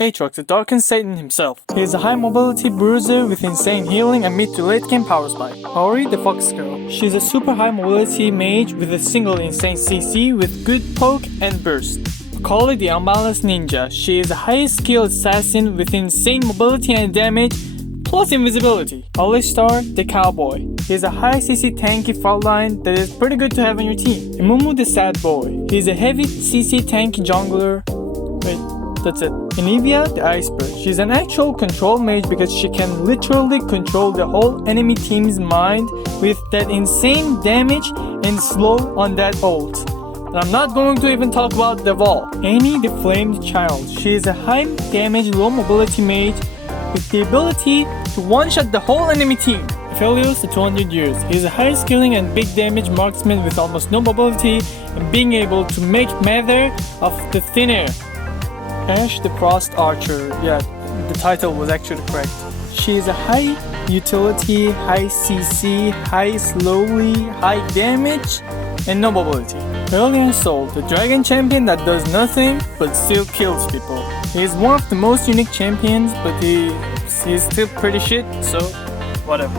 Aatrox, the Darkened Satan himself. He is a high mobility bruiser with insane healing and mid to late game power spike. Ori, the Fox Girl. She is a super high mobility mage with a single insane CC with good poke and burst. Akali, the Unbalanced Ninja. She is a high skill assassin with insane mobility and damage plus invisibility. Alistar, the Cowboy. He is a high CC tanky frontline that is pretty good to have on your team. Mundo, the Sad Boy. He is a heavy CC tanky jungler. Wait. That's it. Anivia the Iceberg. She's an actual control mage because she can literally control the whole enemy team's mind with that insane damage and slow on that ult. And I'm not going to even talk about the wall. Annie the Flamed Child. She is a high damage, low mobility mage with the ability to one-shot the whole enemy team. Aphelios the 200 years. He is a high skilling and big damage marksman with almost no mobility and being able to make matter of the thin air. Ashe the Frost Archer. Yeah, the title was actually correct. She is a high utility, high CC, high slowly, high damage, and no mobility. Brilliant Soul, the dragon champion that does nothing but still kills people. He is one of the most unique champions, but he's still pretty shit, so whatever.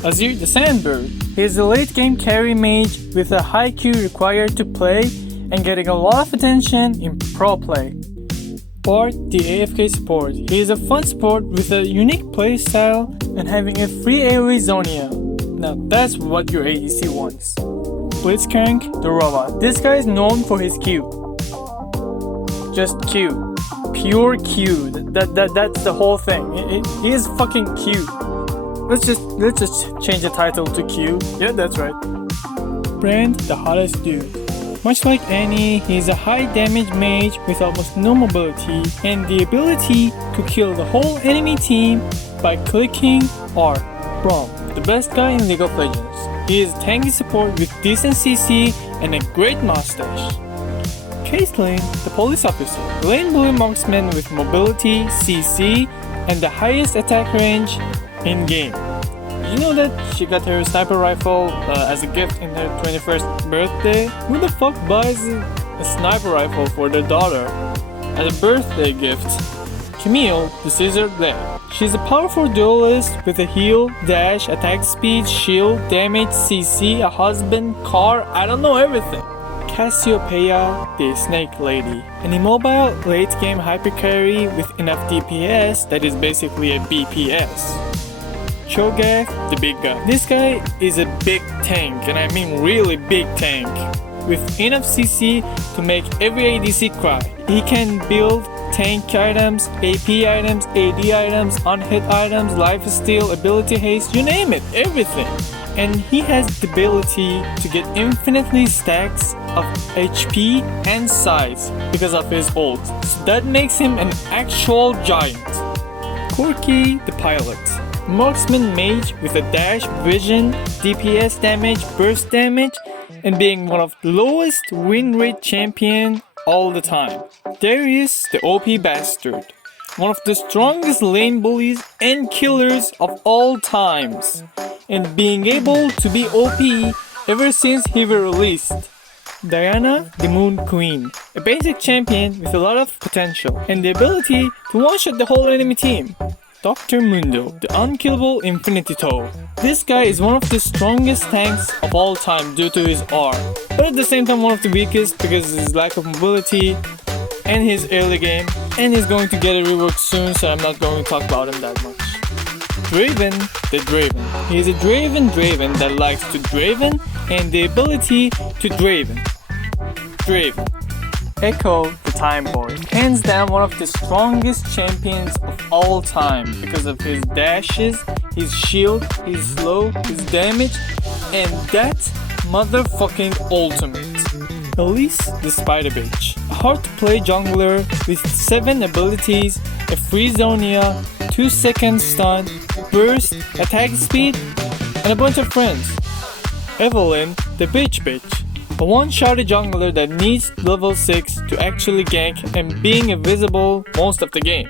Azir the Sandberg. He is a late game carry mage with a high Q required to play and getting a lot of attention in pro play. Bard, the AFK support. He is a fun support with a unique playstyle and having a free AoE Zonia. Now that's what your ADC wants. Blitzkrank the Robot. This guy is known for his Q. Just Q. Pure Q. That's the whole thing. He is fucking Q. Let's just change the title to Q. Yeah, that's right. Brand, the hottest dude. Much like Annie, he is a high damage mage with almost no mobility and the ability to kill the whole enemy team by clicking R. Braum, the best guy in League of Legends. He is tanky support with decent CC and a great mustache. Caitlyn, the police officer. Lane blue marksman with mobility, CC, and the highest attack range in game. Did you know that she got her sniper rifle as a gift in her 21st birthday? Who the fuck buys a sniper rifle for their daughter as a birthday gift? Camille, the Scissor Blade. She's a powerful duelist with a heal, dash, attack speed, shield, damage, CC, a husband, car, I don't know everything. Cassiopeia, the Snake Lady. An immobile late game hyper carry with enough DPS that is basically a BPS. Cho'Gath, the big guy. This guy is a big tank, and I mean really big tank, with enough CC to make every ADC cry. He can build tank items, AP items, AD items, unhit items, lifesteal, ability haste, you name it, everything. And he has the ability to get infinitely stacks of HP and size because of his ult. So that makes him an actual giant. Corki, the pilot. Marksman mage with a dash, vision, DPS damage, burst damage, and being one of the lowest win rate champion all the time. Darius, the OP bastard. One of the strongest lane bullies and killers of all times. And being able to be OP ever since he was released. Diana, the Moon Queen. A basic champion with a lot of potential and the ability to one-shot the whole enemy team. Dr. Mundo, the unkillable Infinity Toe. This guy is one of the strongest tanks of all time due to his R, but at the same time one of the weakest because of his lack of mobility and his early game, and he's going to get a rework soon, so I'm not going to talk about him that much. Draven, the Draven. He is a Draven that likes to Draven and the ability to Draven. Echo, the Time Boy. Hands down one of the strongest champions of all time because of his dashes, his shield, his slow, his damage, and that motherfucking ultimate. Elise, the Spider Bitch. A hard to play jungler with 7 abilities, a free Zonia, 2-second stun, burst, attack speed, and a bunch of friends. Evelyn, the Bitch. A one-shotty jungler that needs level 6 to actually gank and being invisible most of the game.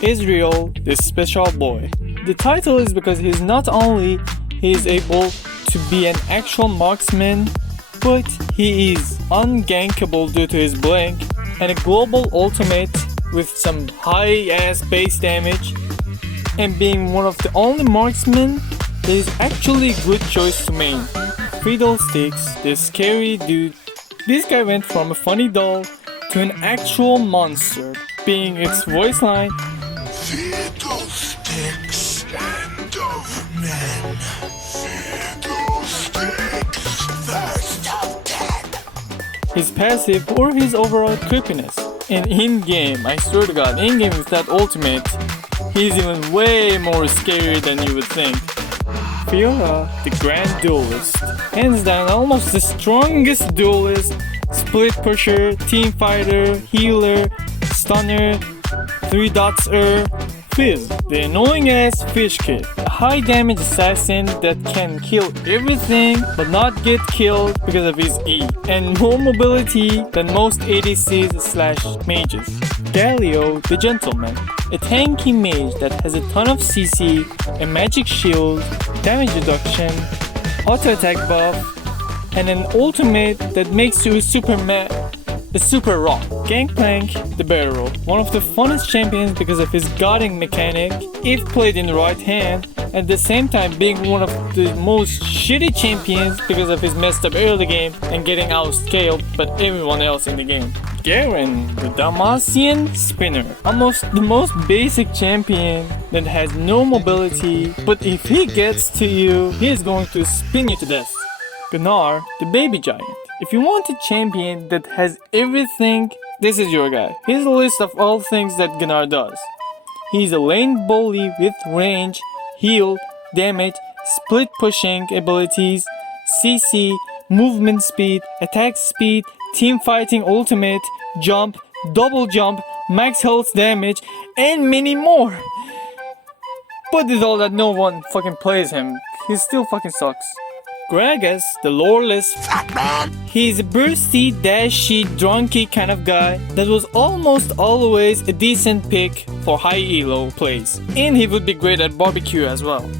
Israel, the Special Boy. The title is because he's not only he is able to be an actual marksman, but he is ungankable due to his blink and a global ultimate with some high ass base damage, and being one of the only marksmen that is actually a good choice to main. Fiddlesticks, the scary dude. This guy went from a funny doll to an actual monster, being its voice line. Fiddlesticks and of men. Fiddlesticks, thirst of death. His passive or his overall creepiness. And in-game, I swear to god, in-game with that ultimate, he's even way more scary than you would think. Fiora, the Grand Duelist. Hands down, almost the strongest duelist, split pusher, team fighter, healer, stunner, 3-dotser, Fizz, the annoying ass fish kid. A high damage assassin that can kill everything but not get killed because of his E. And more mobility than most ADCs/mages. Galio the Gentleman. A tanky mage that has a ton of CC, a magic shield, damage reduction, auto attack buff, and an ultimate that makes you a super rock. Gangplank the Barrel. One of the funnest champions because of his guarding mechanic, if played in the right hand, at the same time being one of the most shitty champions because of his messed up early game and getting outscaled by everyone else in the game. Garen, the Dalmatian Spinner. Almost the most basic champion that has no mobility, but if he gets to you, he is going to spin you to death. Gunnar, the Baby Giant. If you want a champion that has everything, this is your guy. Here's a list of all things that Gunnar does. He's a lane bully with range, heal, damage, split pushing abilities, CC, movement speed, attack speed, team fighting ultimate, jump, double jump, max health damage, and many more. But with all that, no one fucking plays him. He still fucking sucks. Gragas, the loreless fat man. He's a bursty, dashy, drunky kind of guy that was almost always a decent pick for high elo plays. And he would be great at barbecue as well.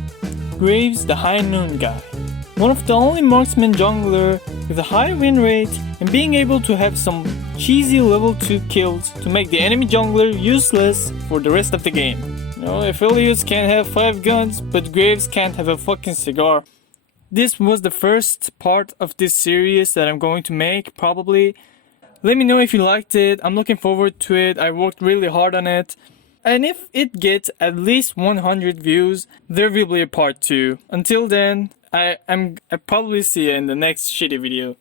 Graves, the high noon guy. One of the only marksman jungler with a high win rate and being able to have some cheesy level 2 kills to make the enemy jungler useless for the rest of the game. You know, Aphelios can't have 5 guns, but Graves can't have a fucking cigar. This was the first part of this series that I'm going to make, probably. Let me know if you liked it. I'm looking forward to it. I worked really hard on it. And if it gets at least 100 views, there will be a part 2. Until then, I probably see you in the next shitty video.